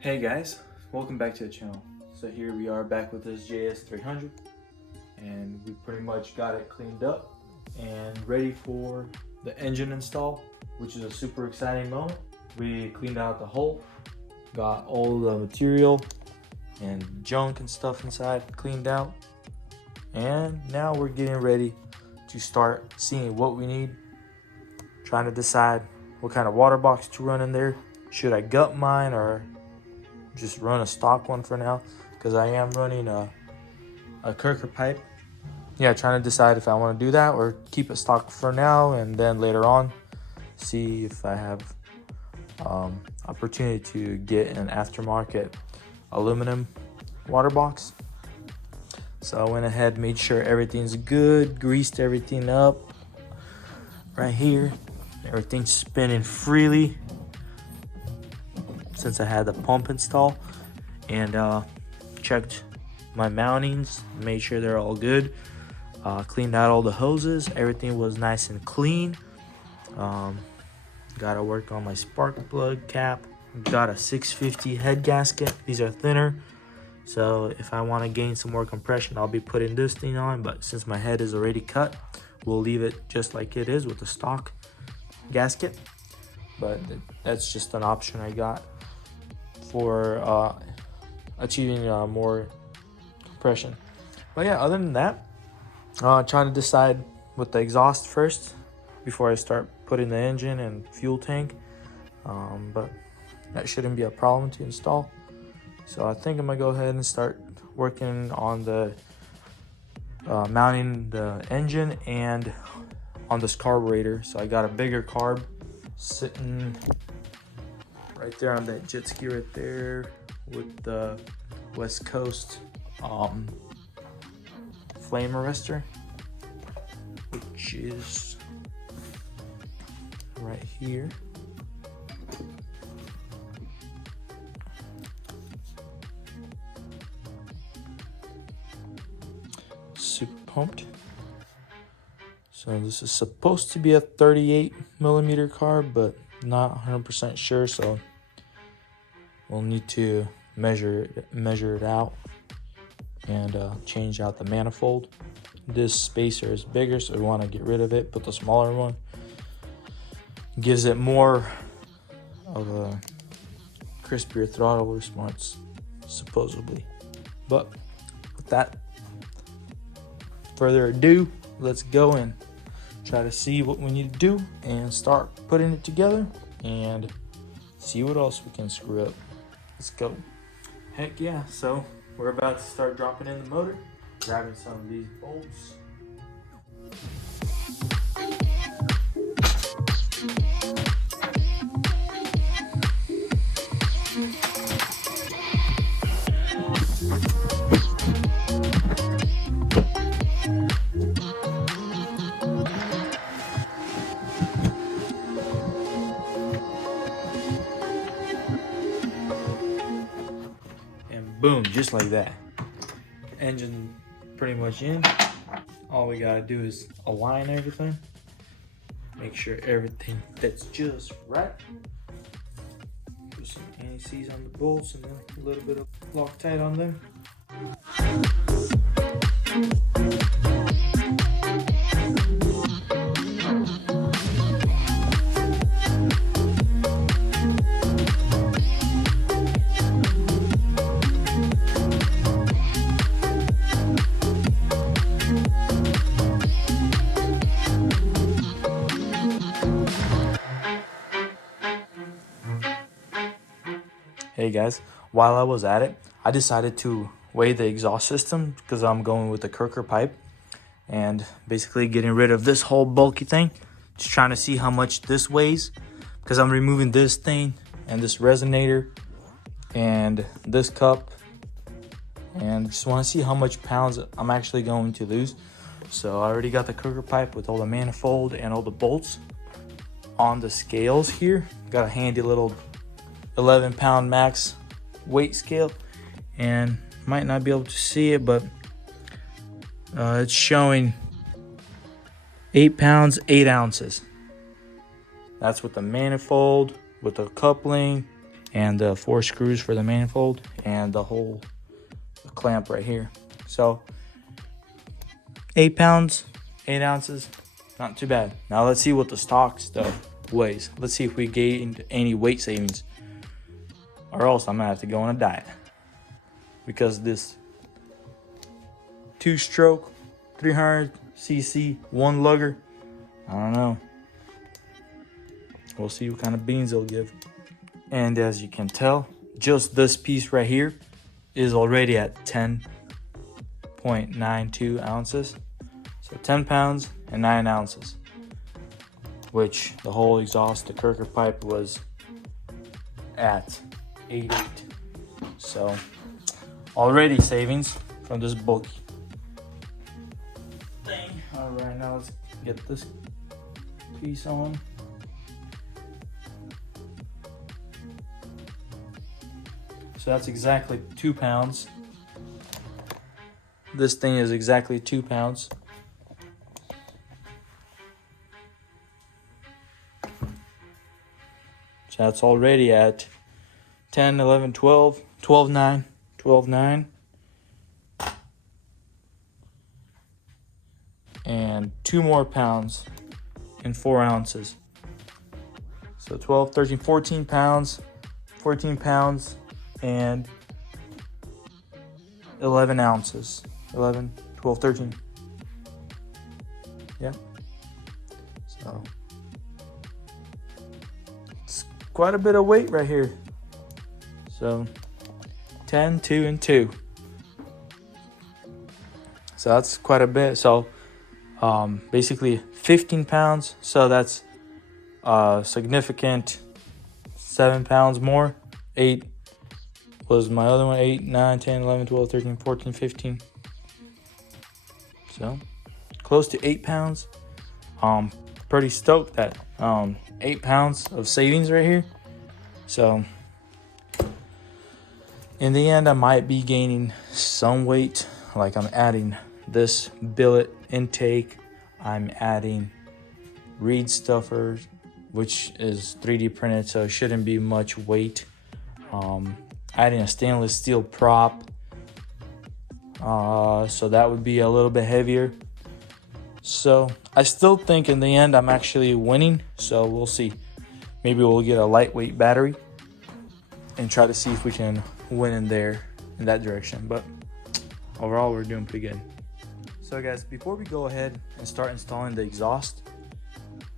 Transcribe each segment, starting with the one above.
Hey guys, welcome back to the channel. So here we are back with this JS300 and we pretty much got it cleaned up and ready for the engine install, which is a super exciting moment. We cleaned out the hull, got all the material and junk and stuff inside cleaned out, and now we're getting ready to start seeing what we need, trying to decide what kind of water box to run in there. Should I gut mine or just run a stock one for now, because I am running a kerker pipe. Yeah, trying to decide if I want to do that or keep it stock for now, and then later on see if I have opportunity to get an aftermarket aluminum water box. So I went ahead, made sure everything's good, greased everything up right here. Everything's spinning freely since I had the pump install, and checked my mountings, made sure they're all good, cleaned out all the hoses, everything was nice and clean. Gotta work on my spark plug cap, got a 650 head gasket. These are thinner, so if I want to gain some more compression I'll be putting this thing on, but since my head is already cut we'll leave it just like it is with the stock gasket. But that's just an option I got for achieving more compression. But yeah, other than that, trying to decide with the exhaust first before I start putting the engine and fuel tank, but that shouldn't be a problem to install. So I think I'm gonna go ahead and start working on the mounting the engine and on this carburetor. So I got a bigger carb sitting right there on that jet ski right there with the West Coast flame arrestor, which is right here. Super pumped. So this is supposed to be a 38 millimeter carb, but not 100% sure, so we'll need to measure it out and change out the manifold. This spacer is bigger, so we want to get rid of it, put the smaller one. Gives it more of a crispier throttle response, supposedly. But with that further ado, let's go and try to see what we need to do and start putting it together and see what else we can screw up. Let's go. Heck yeah, so we're about to start dropping in the motor, grabbing some of these bolts. Boom, just like that. Engine pretty much in. All we gotta do is align everything, make sure everything fits just right. Put some anti-seize on the bolts and then a little bit of Loctite on them. Hey guys, while I was at it, I decided to weigh the exhaust system because I'm going with the kerker pipe and basically getting rid of this whole bulky thing. Just trying to see how much this weighs, because I'm removing this thing and this resonator and this cup, and just want to see how much pounds I'm actually going to lose. So I already got the kerker pipe with all the manifold and all the bolts on the scales here. Got a handy little 11-pound max weight scale, and might not be able to see it, but it's showing 8 pounds 8 ounces. That's with the manifold, with the coupling, and the 4 screws for the manifold, and the whole clamp right here. So 8 pounds, 8 ounces, not too bad. Now let's see what the stock stuff weighs. Let's see if we gained any weight savings, or else I'm gonna have to go on a diet, because this 2-stroke 300cc 1 lugger, I don't know. We'll see what kind of beans it'll give. And as you can tell, just this piece right here is already at 10.92 ounces. So 10 pounds and 9 ounces, which the whole exhaust, the kerker pipe, was at 8.8. So already savings from this bulky thing. All right, now let's get this piece on. So that's exactly 2 pounds. This thing is exactly 2 pounds. So that's already at 10, 11, 12, 12, 9, 12, 9. And 2 more pounds and 4 ounces. So 12, 13, 14 pounds, 14 pounds and 11 ounces. 11, 12, 13. Yeah. So it's quite a bit of weight right here. So 10, 2, and 2. So that's quite a bit. So basically 15 pounds. So that's significant 7 pounds more. 8 was my other one. 8, 9, 10, 11, 12, 13, 14, 15. So close to 8 pounds. Pretty stoked at 8 pounds of savings right here. So in the end, I might be gaining some weight. Like, I'm adding this billet intake. I'm adding reed stuffers, which is 3D printed, so it shouldn't be much weight. Adding a stainless steel prop, so that would be a little bit heavier. So I still think in the end I'm actually winning, so we'll see. Maybe we'll get a lightweight battery and try to see if we can win in that direction. But overall, we're doing pretty good. So guys, before we go ahead and start installing the exhaust,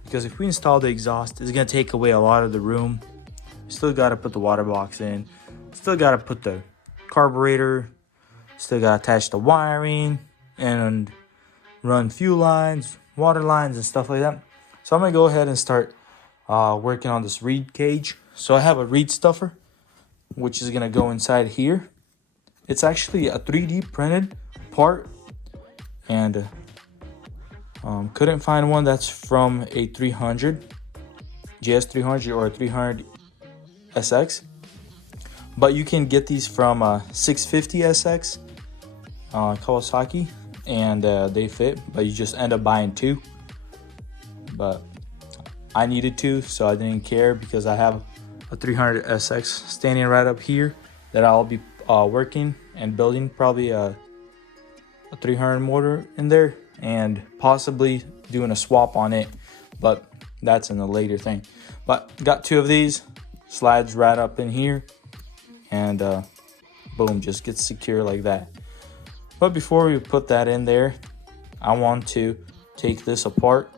because if we install the exhaust, it's gonna take away a lot of the room. Still gotta put the water box in, still gotta put the carburetor, still gotta attach the wiring and run fuel lines, water lines, and stuff like that. So I'm gonna go ahead and start working on this reed cage. So I have a reed stuffer, which is gonna go inside here. It's actually a 3D printed part, and couldn't find one that's from a 300, JS300 or a 300 SX. But you can get these from a 650 SX Kawasaki, and they fit, but you just end up buying 2. But I needed 2, so I didn't care, because I have a 300 SX standing right up here that I'll be working and building probably a 300 motor in there, and possibly doing a swap on it, but that's in the later thing. But got 2 of these, slides right up in here, and boom, just gets secure like that. But before we put that in there, I want to take this apart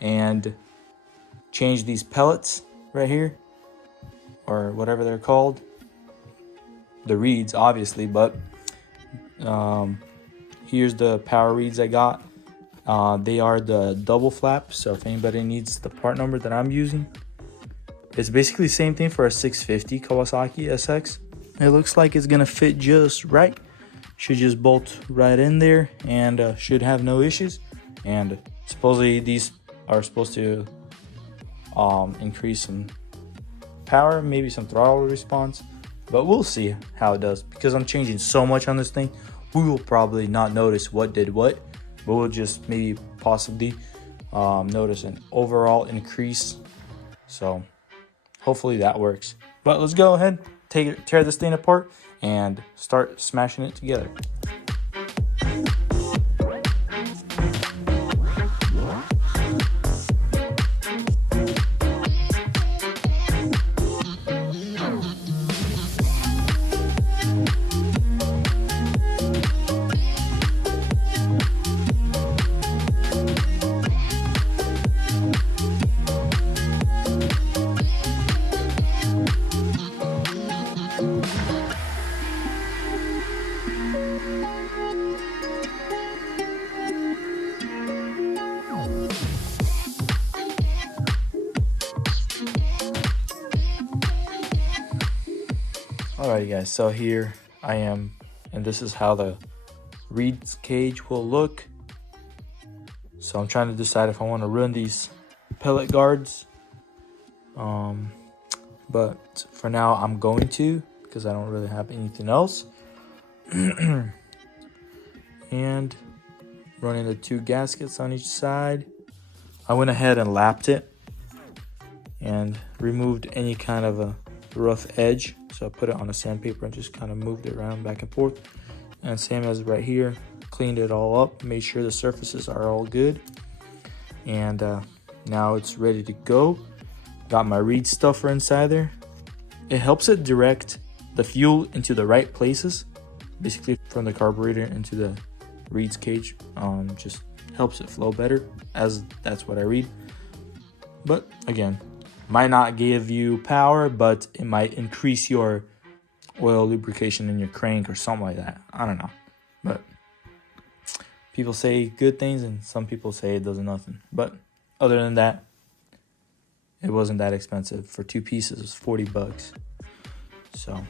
and change these pellets right here, or whatever they're called, the reeds obviously, but here's the power reeds I got. They are the double flap, so if anybody needs the part number that I'm using, it's basically the same thing for a 650 Kawasaki SX. It looks like it's gonna fit just right. Should just bolt right in there, and should have no issues. And supposedly these are supposed to increase some power, maybe some throttle response, but we'll see how it does, because I'm changing so much on this thing. We will probably not notice what did what, but we'll just maybe possibly notice an overall increase. So hopefully that works. But let's go ahead, tear this thing apart and start smashing it together. Alrighty guys, so here I am, and this is how the reed cage will look. So I'm trying to decide if I want to run these pellet guards, but for now I'm going to, because I don't really have anything else. And running the 2 gaskets on each side. I went ahead and lapped it and removed any kind of a rough edge. So I put it on a sandpaper and just kind of moved it around back and forth. And same as right here, cleaned it all up, made sure the surfaces are all good. And now it's ready to go. Got my reed stuffer inside there. It helps it direct the fuel into the right places, basically from the carburetor into the reeds cage. Just helps it flow better, as that's what I read. But again, might not give you power, but it might increase your oil lubrication in your crank or something like that. I don't know, but people say good things and some people say it does nothing. But other than that, it wasn't that expensive. For 2 pieces, it was 40 bucks. So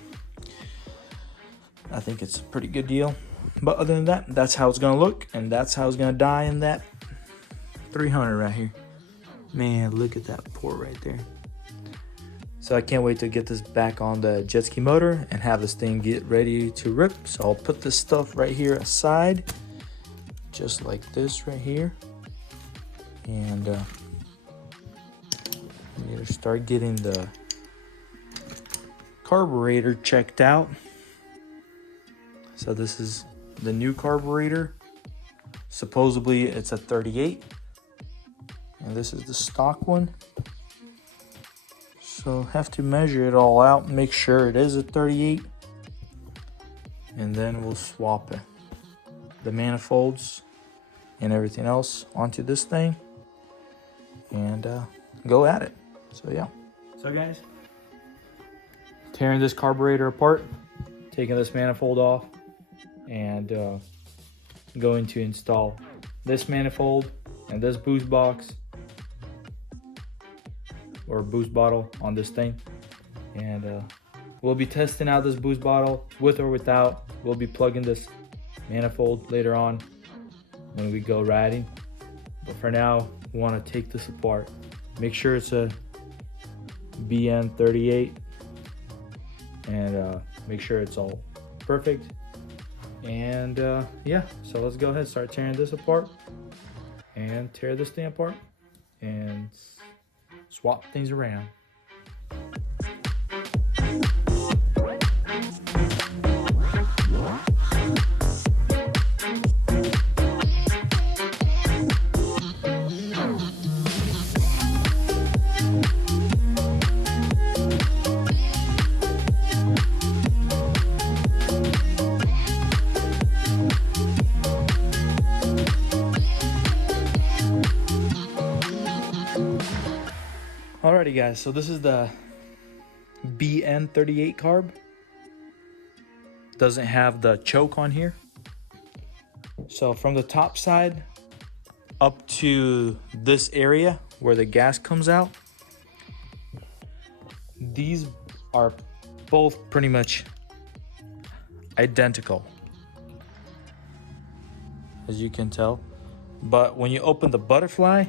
I think it's a pretty good deal. But other than that, that's how it's gonna look, and that's how it's gonna die in that 300 right here. Man, look at that port right there. So I can't wait to get this back on the jet ski motor and have this thing get ready to rip. So I'll put this stuff right here aside, just like this right here. And we need to start getting the carburetor checked out. So this is the new carburetor. Supposedly it's a 38. And this is the stock one. So have to measure it all out and make sure it is a 38. And then we'll swap it, the manifolds and everything else onto this thing and go at it. So yeah. So guys, tearing this carburetor apart, taking this manifold off, and going to install this manifold and this boost box or boost bottle on this thing. And we'll be testing out this boost bottle with or without. We'll be plugging this manifold later on when we go riding. But for now, we want to take this apart. Make sure it's a bn38 and make sure it's all perfect. And yeah, so let's go ahead and start tearing this apart and tear this thing apart and swap things around. Alrighty guys, so this is the bn38 carb. Doesn't have the choke on here. So from the top side up to this area where the gas comes out, these are both pretty much identical, as you can tell. But when you open the butterfly,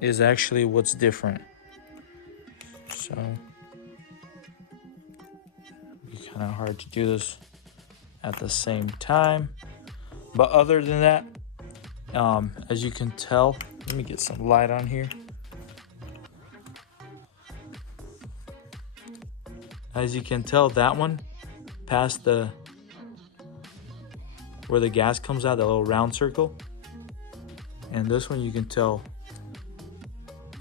is actually what's different. So it'd be kind of hard to do this at the same time. But other than that, as you can tell, let me get some light on here. As you can tell, that one past the where the gas comes out, that little round circle. And this one you can tell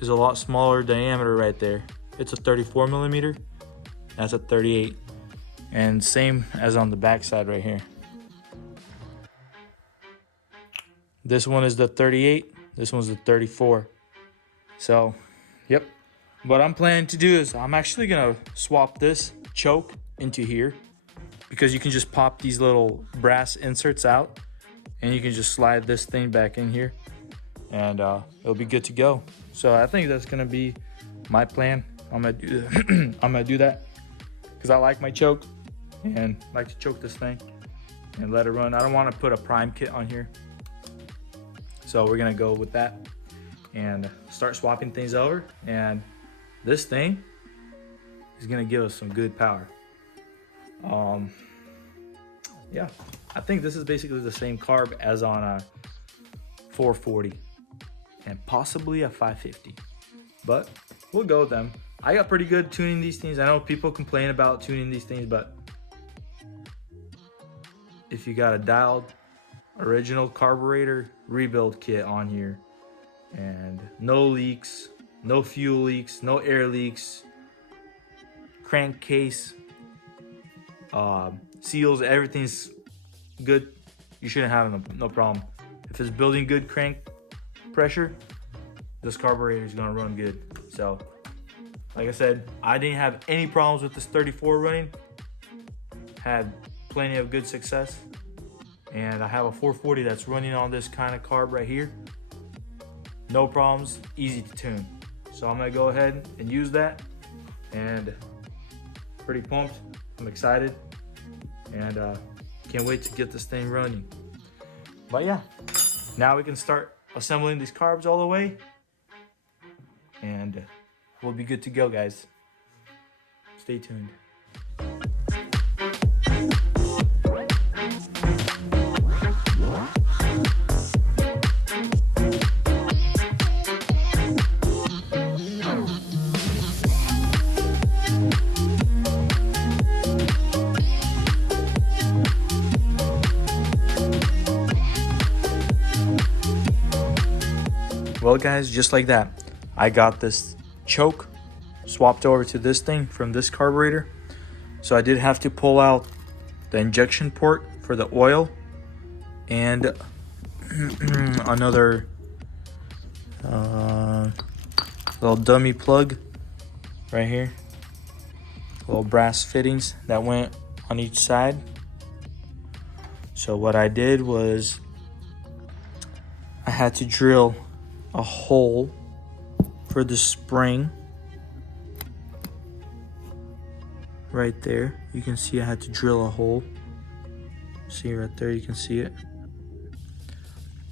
is a lot smaller diameter right there. It's a 34 millimeter. That's a 38. And same as on the back side right here. This one is the 38. This one's the 34. So, yep. What I'm planning to do is I'm actually gonna swap this choke into here, because you can just pop these little brass inserts out and you can just slide this thing back in here and it'll be good to go. So I think that's gonna be my plan. I'm gonna do I'm gonna do that because I like my choke and like to choke this thing and let it run. I don't want to put a prime kit on here, so we're gonna go with that and start swapping things over. And this thing is gonna give us some good power. Yeah, I think this is basically the same carb as on a 440 and possibly a 550, but we'll go with them. I got pretty good tuning these things. I know people complain about tuning these things, but if you got a dialed original carburetor rebuild kit on here and no leaks, no fuel leaks, no air leaks, crankcase, seals, everything's good, you shouldn't have no problem. If it's building good crank pressure, this carburetor is gonna run good. So like I said, I didn't have any problems with this 34 running, had plenty of good success. And I have a 440 that's running on this kind of carb right here, no problems, easy to tune. So I'm gonna go ahead and use that, and pretty pumped. I'm excited, and can't wait to get this thing running. But yeah, now we can start assembling these carbs all the way, and we'll be good to go, guys. Stay tuned. Well guys, just like that, I got this choke swapped over to this thing from this carburetor. So I did have to pull out the injection port for the oil and another little dummy plug right here, little brass fittings that went on each side. So what I did was I had to drill a hole for the spring right there. You can see I had to drill a hole. See right there, you can see it,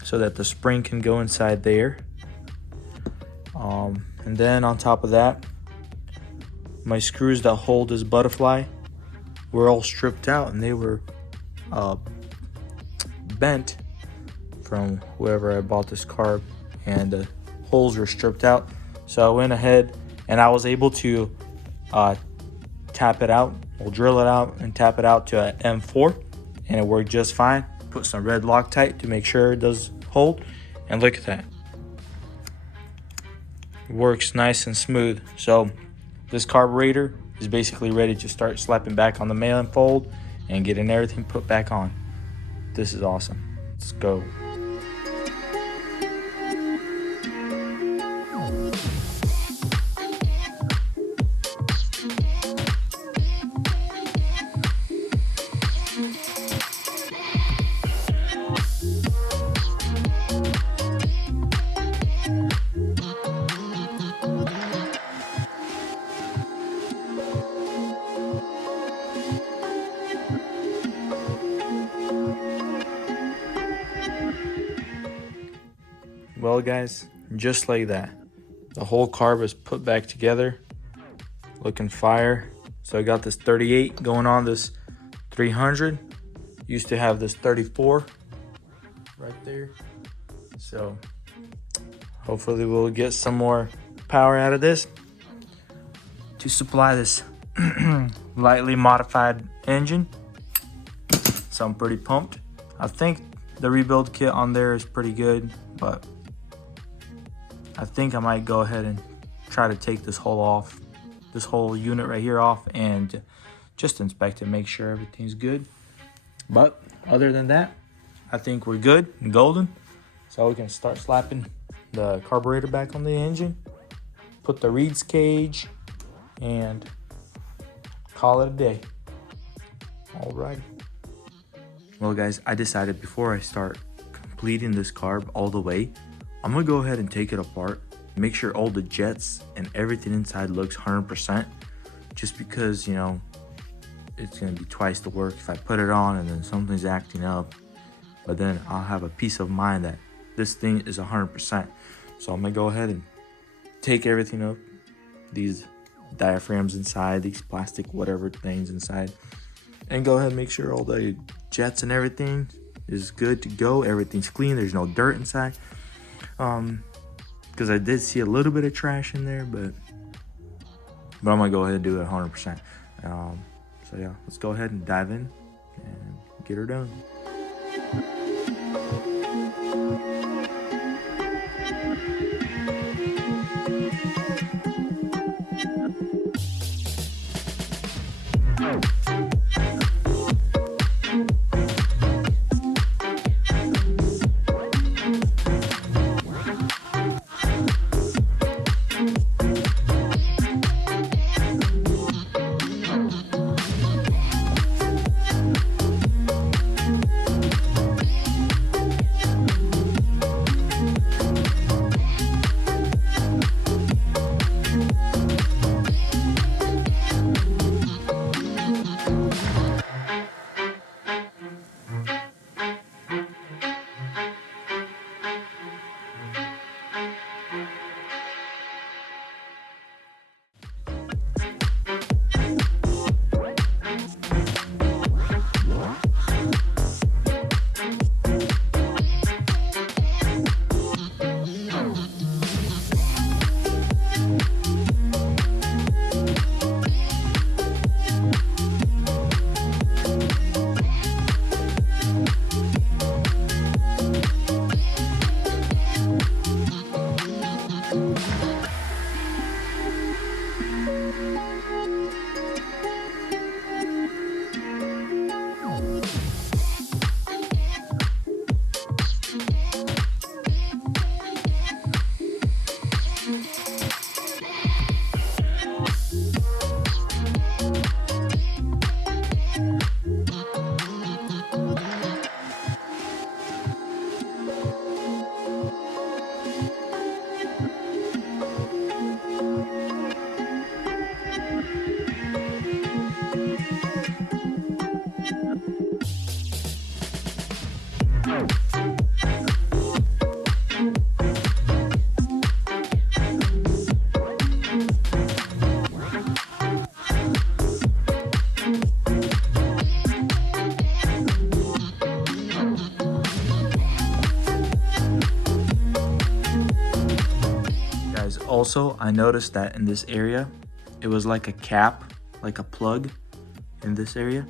so that the spring can go inside there. And then on top of that, my screws that hold this butterfly were all stripped out, and they were bent from wherever I bought this carb, and the holes were stripped out. So I went ahead and I was able to tap it out, we'll drill it out and tap it out to an M4, and it worked just fine. Put some red Loctite to make sure it does hold, and look at that, it works nice and smooth. So this carburetor is basically ready to start slapping back on the manifold and getting everything put back on. This is awesome. Let's go. Well guys, just like that, the whole carb is put back together, looking fire. So I got this 38 going on this 300. Used to have this 34 right there. So hopefully we'll get some more power out of this to supply this lightly modified engine. So I'm pretty pumped. I think the rebuild kit on there is pretty good, but I think I might go ahead and try to take this whole unit right here off, and just inspect it, make sure everything's good. But other than that, I think we're good and golden. So we can start slapping the carburetor back on the engine, put the reeds cage, and call it a day. Alrighty. Well guys, I decided before I start completing this carb all the way, I'm gonna go ahead and take it apart, make sure all the jets and everything inside looks 100%, just because, you know, it's gonna be twice the work if I put it on and then something's acting up. But then I'll have a peace of mind that this thing is 100%. So I'm gonna go ahead and take everything up, these diaphragms inside, these plastic whatever things inside, and go ahead and make sure all the jets and everything is good to go. Everything's clean, there's no dirt inside. Because I did see a little bit of trash in there, but I'm gonna go ahead and do it 100%. So yeah, let's go ahead and dive in and get her done. Also, I noticed that in this area, it was like a cap, like a plug in this area,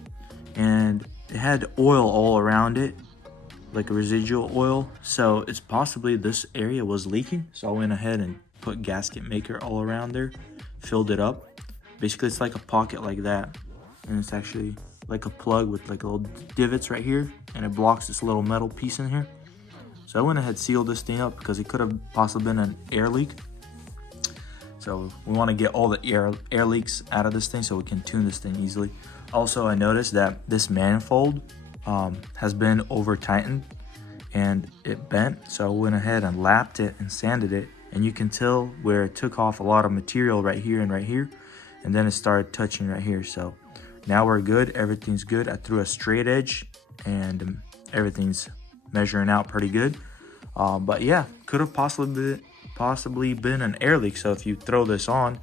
and it had oil all around it, like a residual oil. So it's possibly this area was leaking. So I went ahead and put gasket maker all around there, filled it up. Basically, it's like a pocket like that, and it's actually like a plug with like little divots right here, and it blocks this little metal piece in here. So I went ahead and sealed this thing up because it could have possibly been an air leak. So we want to get all the air leaks out of this thing so we can tune this thing easily. Also, I noticed that this manifold has been over tightened and it bent. So I went ahead and lapped it and sanded it, and you can tell where it took off a lot of material right here, and then it started touching right here. So now we're good, everything's good. I threw a straight edge and everything's measuring out pretty good. But yeah, could have possibly been an air leak. So if you throw this on,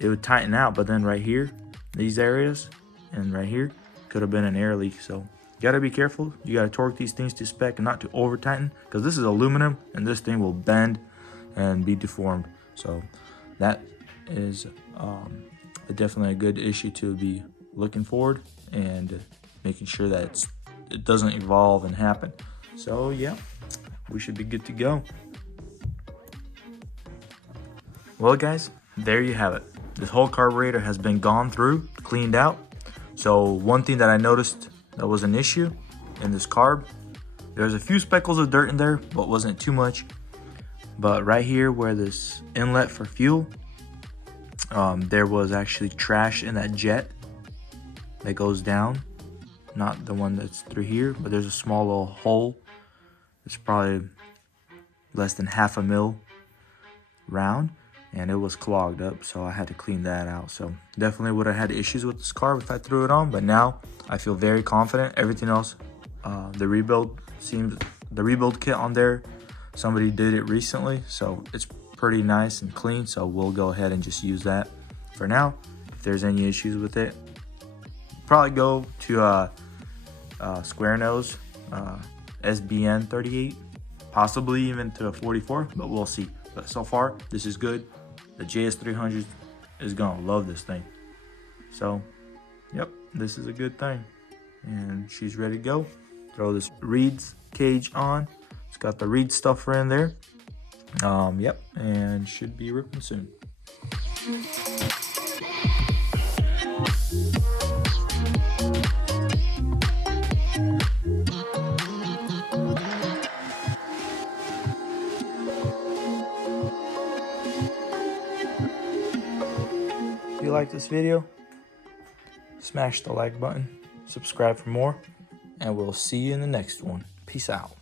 it would tighten out, but then right here, these areas and right here could have been an air leak. So you gotta be careful. You gotta torque these things to spec and not to over tighten, because this is aluminum and this thing will bend and be deformed. So that is definitely a good issue to be looking forward and making sure that it doesn't evolve and happen. So yeah, we should be good to go. Well guys, there you have it. This whole carburetor has been gone through, cleaned out. So one thing that I noticed that was an issue in this carb, there's a few speckles of dirt in there, but wasn't too much. But right here where this inlet for fuel, there was actually trash in that jet that goes down. Not the one that's through here, but there's a small little hole. It's probably less than half a mil round, and it was clogged up, so I had to clean that out. So definitely would have had issues with this carb if I threw it on, but now I feel very confident. Everything else, the rebuild kit on there, somebody did it recently, so it's pretty nice and clean. So we'll go ahead and just use that for now. If there's any issues with it, probably go to square nose, bn38, possibly even to a 44, but we'll see. But so far, this is good. The JS300 is gonna love this thing. So, yep, this is a good thing. And she's ready to go. Throw this reeds cage on. It's got the reed stuffer in there. Yep, and should be ripping soon. If you like this video, smash the like button, subscribe for more, and we'll see you in the next one. Peace out.